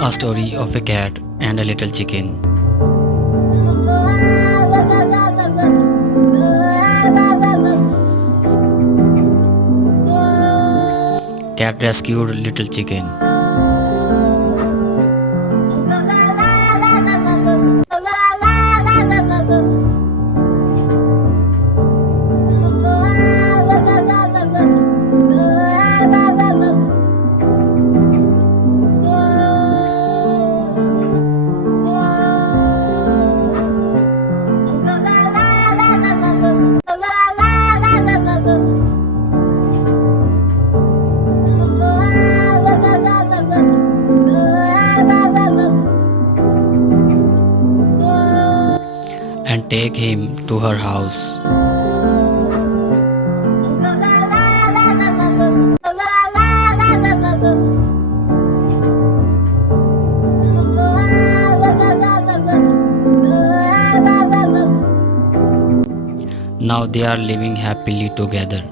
A story of a cat and a little chicken. Cat rescued little chicken. And take him to her house. Now they are living happily together.